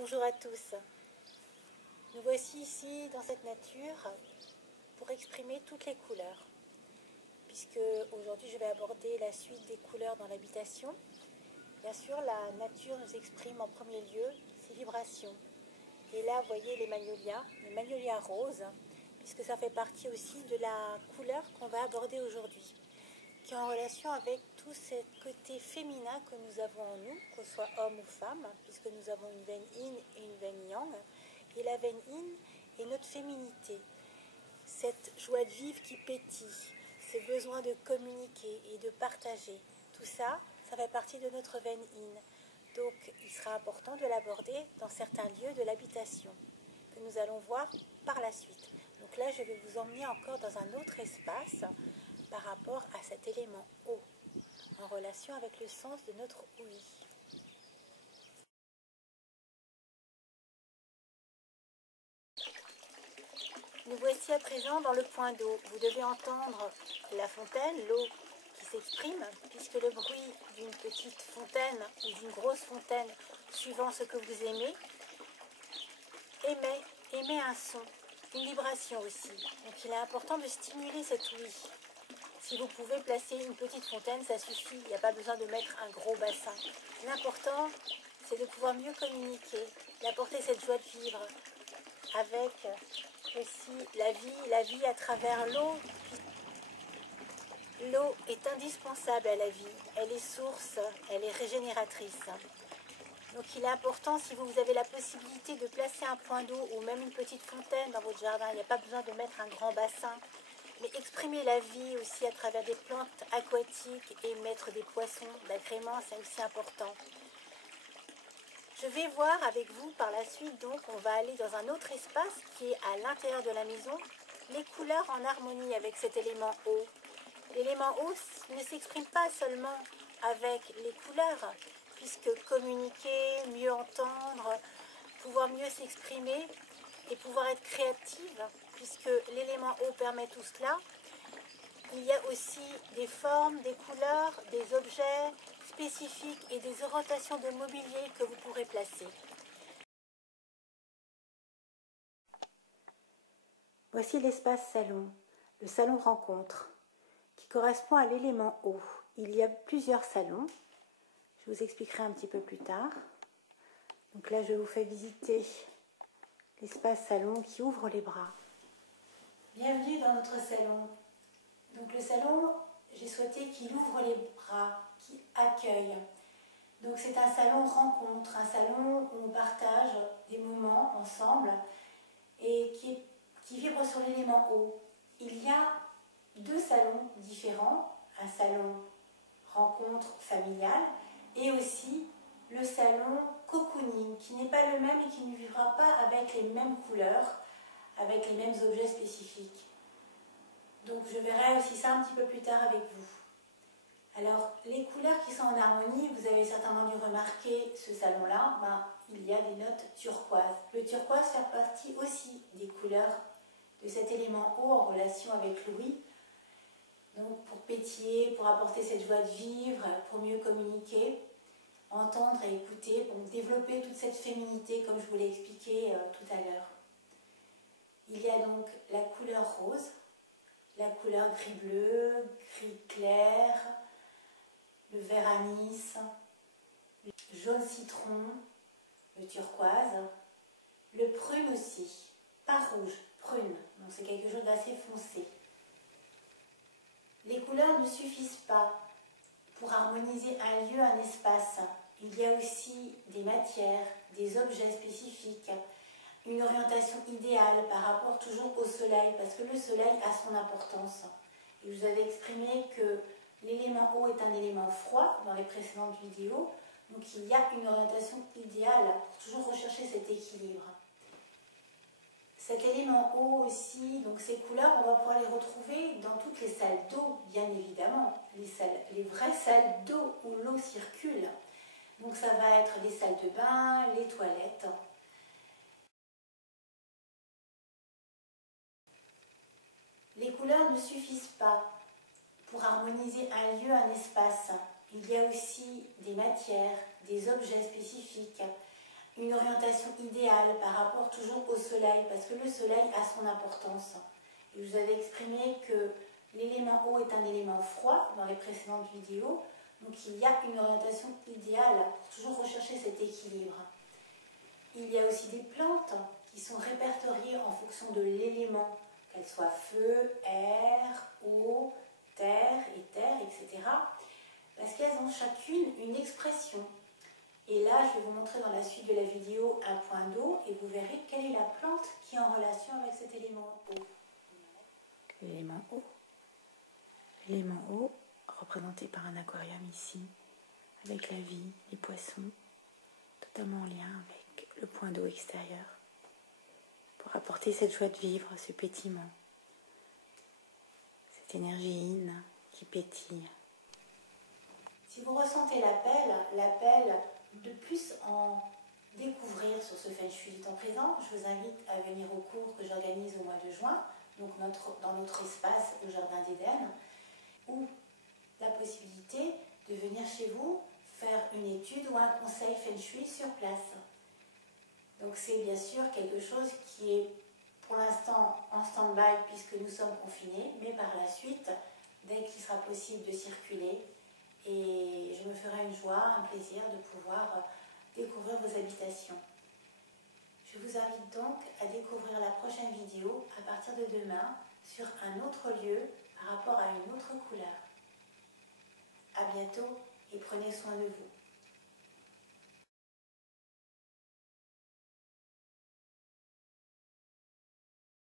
Bonjour à tous. Nous voici ici dans cette nature pour exprimer toutes les couleurs. Puisque aujourd'hui je vais aborder la suite des couleurs dans l'habitation. Bien sûr, la nature nous exprime en premier lieu ses vibrations. Et là, vous voyez les magnolias roses, puisque ça fait partie aussi de la couleur qu'on va aborder aujourd'hui, qui est en relation avec tout ce côté féminin que nous avons en nous, qu'on soit homme ou femme, puisque nous avons une veine yin et une veine yang. Et la veine yin est notre féminité, cette joie de vivre qui pétille, ce besoin de communiquer et de partager. Tout ça, ça fait partie de notre veine yin. Donc, il sera important de l'aborder dans certains lieux de l'habitation, que nous allons voir par la suite. Donc là, je vais vous emmener encore dans un autre espace par rapport à cet élément eau, en relation avec le sens de notre ouïe. Nous voici à présent dans le point d'eau. Vous devez entendre la fontaine, l'eau qui s'exprime, puisque le bruit d'une petite fontaine ou d'une grosse fontaine, suivant ce que vous aimez, émet un son, une vibration aussi. Donc il est important de stimuler cette ouïe. Si vous pouvez placer une petite fontaine, ça suffit. Il n'y a pas besoin de mettre un gros bassin. L'important, c'est de pouvoir mieux communiquer, d'apporter cette joie de vivre avec aussi la vie à travers l'eau. L'eau est indispensable à la vie. Elle est source, elle est régénératrice. Donc il est important, si vous avez la possibilité de placer un point d'eau ou même une petite fontaine dans votre jardin, il n'y a pas besoin de mettre un grand bassin, mais exprimer la vie aussi à travers des plantes aquatiques et mettre des poissons d'agrément, c'est aussi important. Je vais voir avec vous par la suite, donc on va aller dans un autre espace qui est à l'intérieur de la maison, les couleurs en harmonie avec cet élément eau. L'élément eau ne s'exprime pas seulement avec les couleurs, puisque communiquer, mieux entendre, pouvoir mieux s'exprimer et pouvoir être créative, puisque l'élément eau permet tout cela. Il y a aussi des formes, des couleurs, des objets spécifiques et des orientations de mobilier que vous pourrez placer. Voici l'espace salon, le salon rencontre, qui correspond à l'élément eau. Il y a plusieurs salons, je vous expliquerai un petit peu plus tard. Donc là, je vous fais visiter l'espace salon qui ouvre les bras. Bienvenue dans notre salon. Donc le salon, j'ai souhaité qu'il ouvre les bras, qu'il accueille. Donc c'est un salon rencontre, un salon où on partage des moments ensemble et qui vibre sur l'élément eau. Il y a deux salons différents, un salon rencontre familiale et aussi le salon cocooning qui n'est pas le même et qui ne vivra pas avec les mêmes couleurs, avec les mêmes objets spécifiques. Donc je verrai aussi ça un petit peu plus tard avec vous. Alors les couleurs qui sont en harmonie, vous avez certainement dû remarquer ce salon-là, il y a des notes turquoise. Le turquoise fait partie aussi des couleurs de cet élément eau en relation avec l'ouïe. Donc pour pétiller, pour apporter cette joie de vivre, pour mieux communiquer, entendre et écouter, pour développer toute cette féminité comme je vous l'ai expliqué tout à l'heure. Il y a donc la couleur rose, la couleur gris-bleu, gris clair, le vert anis, le jaune citron, le turquoise, le prune aussi, pas rouge, prune, donc c'est quelque chose d'assez foncé. Les couleurs ne suffisent pas pour harmoniser un lieu, un espace. Il y a aussi des matières, des objets spécifiques, une orientation idéale par rapport toujours au soleil, parce que le soleil a son importance. Et je vous avais exprimé que l'élément eau est un élément froid dans les précédentes vidéos, donc il y a une orientation idéale pour toujours rechercher cet équilibre. Cet élément eau aussi, donc ces couleurs, on va pouvoir les retrouver dans toutes les salles d'eau, bien évidemment, les vraies salles d'eau où l'eau circule. Donc ça va être les salles de bain, les toilettes. Les couleurs ne suffisent pas pour harmoniser un lieu, un espace. Il y a aussi des matières, des objets spécifiques, une orientation idéale par rapport toujours au soleil, parce que le soleil a son importance. Et je vous avais exprimé que l'élément eau est un élément froid dans les précédentes vidéos, donc il y a une orientation idéale pour toujours rechercher cet équilibre. Il y a aussi des plantes qui sont répertoriées en fonction de l'élément, qu'elles soient feu, air, eau, terre, éther, etc. Parce qu'elles ont chacune une expression. Et là, je vais vous montrer dans la suite de la vidéo un point d'eau et vous verrez quelle est la plante qui est en relation avec cet élément eau. L'élément eau. L'élément eau, représenté par un aquarium ici, avec la vie, les poissons, totalement en lien avec le point d'eau extérieur, pour apporter cette joie de vivre, ce pétillement, cette énergie yin qui pétille. Si vous ressentez l'appel de plus en découvrir sur ce Feng Shui du temps présent, je vous invite à venir au cours que j'organise au mois de juin, donc dans notre espace au Jardin d'Éden, ou la possibilité de venir chez vous faire une étude ou un conseil Feng Shui sur place. Donc c'est bien sûr quelque chose qui est pour l'instant en stand-by puisque nous sommes confinés, mais par la suite, dès qu'il sera possible de circuler, et je me ferai une joie, un plaisir de pouvoir découvrir vos habitations. Je vous invite donc à découvrir la prochaine vidéo à partir de demain sur un autre lieu par rapport à une autre couleur. À bientôt et prenez soin de vous.